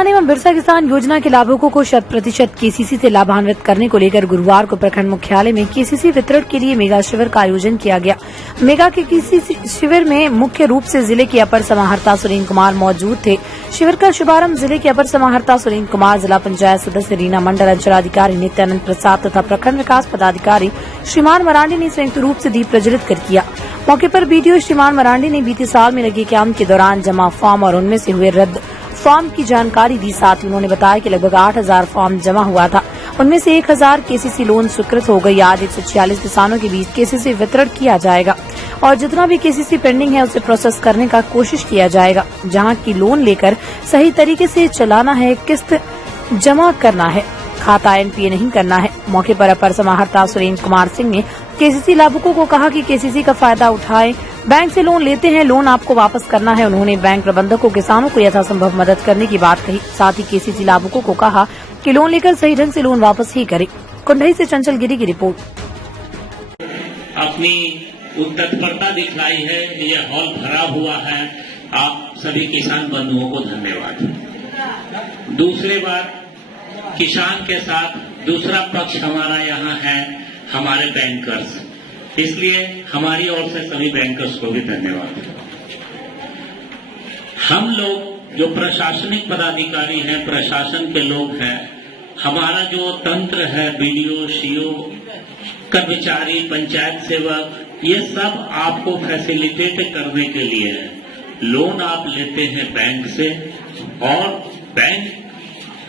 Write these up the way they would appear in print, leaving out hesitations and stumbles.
किसान एवं बिरसा किसान योजना के लाभुकों को 100% केसीसी से लाभान्वित करने को लेकर गुरुवार को प्रखंड मुख्यालय में केसीसी वितरण के लिए मेगा शिविर का आयोजन किया गया। मेगा के केसीसी शिविर में मुख्य रूप से जिले के अपर समाहर्ता सुरेंद्र कुमार मौजूद थे। शिविर का शुभारंभ जिले के अपर समाहर्ता सुरेंद्र कुमार, जिला पंचायत सदस्य रीना मंडल, अंचलाधिकारी नित्यानंद प्रसाद तथा प्रखंड विकास पदाधिकारी श्रीमान मरांडी ने संयुक्त रूप से दीप प्रज्वलित कर किया। मौके पर बीडीओ श्रीमान मरांडी ने बीते साल में लगे कैंप के दौरान जमा फॉर्म और उनमें से हुए रद्द फॉर्म की जानकारी दी। साथ ही उन्होंने बताया कि लगभग 8000 फॉर्म जमा हुआ था, उनमें से 1000 केसीसी लोन स्वीकृत हो गई। आज 146 किसानों के बीच केसीसी वितरण किया जाएगा और जितना भी केसीसी पेंडिंग है उसे प्रोसेस करने का कोशिश किया जाएगा। जहां की लोन लेकर सही तरीके से चलाना है, किस्त जमा करना है, खाता एनपीए नहीं करना है। मौके पर अपर समाहर्ता सुरेंद्र कुमार सिंह ने केसीसी लाभुकों को कहा कि केसीसी का फायदा उठाएं। बैंक से लोन लेते हैं, लोन आपको वापस करना है। उन्होंने बैंक प्रबंधकों किसानों को यथासंभव मदद करने की बात कही। साथ ही केसीसी लाभुकों को कहा कि लोन लेकर सही ढंग से लोन वापस ही करें। कुंडई से चंचल गिरी की रिपोर्ट। अपनी तत्परता दिखलाई है, ये हॉल भरा हुआ है। आप सभी किसान बंधुओं को धन्यवाद। दूसरी बात, किसान के साथ दूसरा पक्ष हमारा यहाँ है, हमारे बैंकर्स, इसलिए हमारी ओर से सभी बैंकर्स को भी धन्यवाद। हम लोग जो प्रशासनिक पदाधिकारी हैं, प्रशासन के लोग हैं, हमारा जो तंत्र है, बीडीओ, सीओ, कर्मचारी, पंचायत सेवक, ये सब आपको फैसिलिटेट करने के लिए है। लोन आप लेते हैं बैंक से और बैंक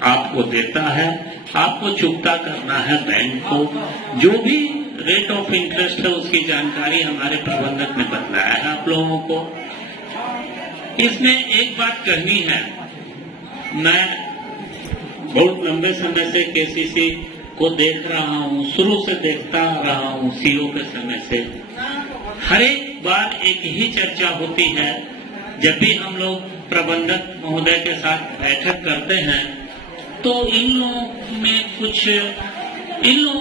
आपको देता है, आपको चुकता करना है बैंक को। जो भी रेट ऑफ इंटरेस्ट है उसकी जानकारी हमारे प्रबंधक ने बताया है आप लोगों को। इसमें एक बात कहनी है, मैं बहुत लंबे समय से केसीसी को देख रहा हूं, शुरू से देखता रहा हूं, सीओ के समय से। हर एक बार एक ही चर्चा होती है। जब भी हम लोग प्रबंधक महोदय के साथ बैठक करते हैं तो इन लोगों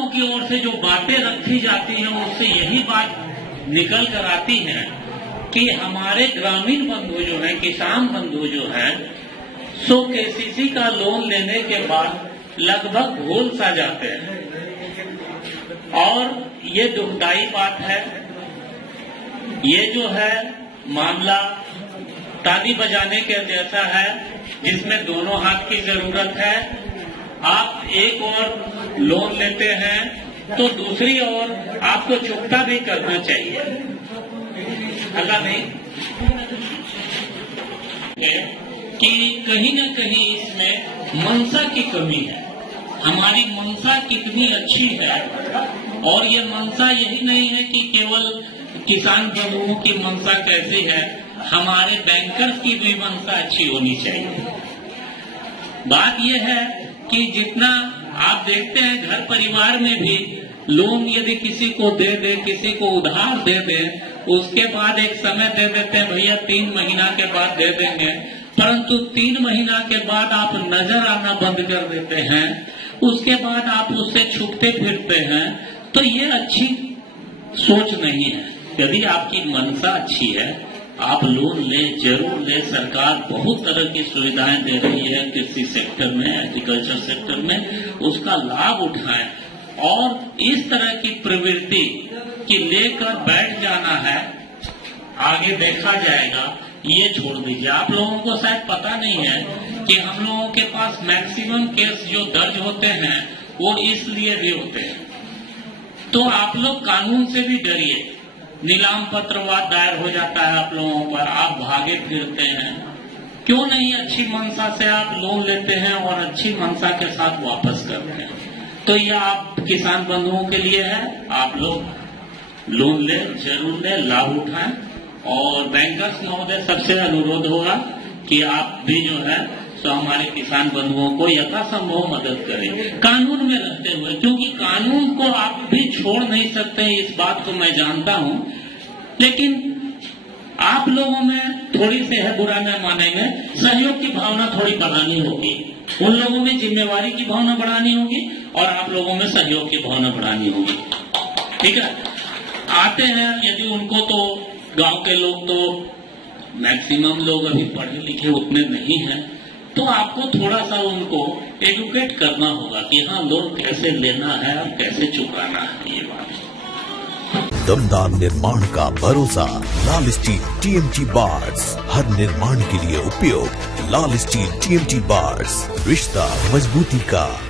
की ओर से जो बातें रखी जाती हैं उससे यही बात निकल कर आती है कि हमारे ग्रामीण बंधु जो हैं, किसान बंधु जो हैं, सो केसीसी का लोन लेने के बाद लगभग भूल सा जाते हैं। और ये दुखदाई बात है। ये जो है मामला ताली बजाने के जैसा है, जिसमें दोनों हाथ की जरूरत है। आप एक और लोन लेते हैं तो दूसरी ओर आपको चुकता भी करना चाहिए, ऐसा नहीं कि कहीं न कहीं इसमें मंशा की कमी है। हमारी मंशा कितनी अच्छी है, और ये मंशा यही नहीं है कि केवल किसान बंधुओं की मंशा कैसी है, हमारे बैंकर्स की भी मंशा अच्छी होनी चाहिए। बात यह है कि जितना आप देखते हैं घर परिवार में भी लोन यदि किसी को दे दे, किसी को उधार दे दे, उसके बाद एक समय दे देते हैं, भैया 3 महीना के बाद दे देंगे, परंतु 3 महीना के बाद आप नजर आना बंद कर देते हैं, उसके बाद आप उससे छुपते फिरते हैं। तो ये अच्छी सोच नहीं है। यदि आपकी मंशा अच्छी है, आप लोन ले, जरूर ले। सरकार बहुत तरह की सुविधाएं दे रही है कृषि सेक्टर में, एग्रीकल्चर सेक्टर में, उसका लाभ उठाएं। और इस तरह की प्रवृत्ति की लेकर बैठ जाना है, आगे देखा जाएगा, ये छोड़ दीजिए। आप लोगों को शायद पता नहीं है कि हम लोगों के पास मैक्सिमम केस जो दर्ज होते हैं वो इसलिए भी होते हैं। तो आप लोग कानून से भी डरिए। नीलाम पत्रवाद दायर हो जाता है आप लोगों पर, आप भागे फिरते हैं। क्यों नहीं अच्छी मंशा से आप लोन लेते हैं और अच्छी मंशा के साथ वापस करते हैं। तो यह आप किसान बंधुओं के लिए है। आप लोग लोन ले, जरूर ले, लाभ उठाएं। और बैंकर्स महोदय सबसे अनुरोध होगा कि आप भी जो है तो हमारे किसान बंधुओं को यथासंभव मदद करें, कानून में रहते हुए, क्योंकि कानून को आप भी छोड़ नहीं सकते हैं, इस बात को मैं जानता हूं। लेकिन आप लोगों में थोड़ी सी है, बुरा न मानेंगे, सहयोग की भावना थोड़ी बढ़ानी होगी। उन लोगों में जिम्मेवारी की भावना बढ़ानी होगी और आप लोगों में सहयोग की भावना बढ़ानी होगी। ठीक है, आते हैं यदि उनको, तो गांव के लोग तो मैक्सिमम लोग अभी पढ़े लिखे उतने नहीं हैं, तो आपको थोड़ा सा उनको एडुकेट करना होगा कि हाँ लोन कैसे लेना है और कैसे चुकाना है। ये बात दमदार निर्माण का भरोसा लाल स्टील TMT बार्स, हर निर्माण के लिए उपयोग। लाल स्टील TMT बार्स, रिश्ता मजबूती का।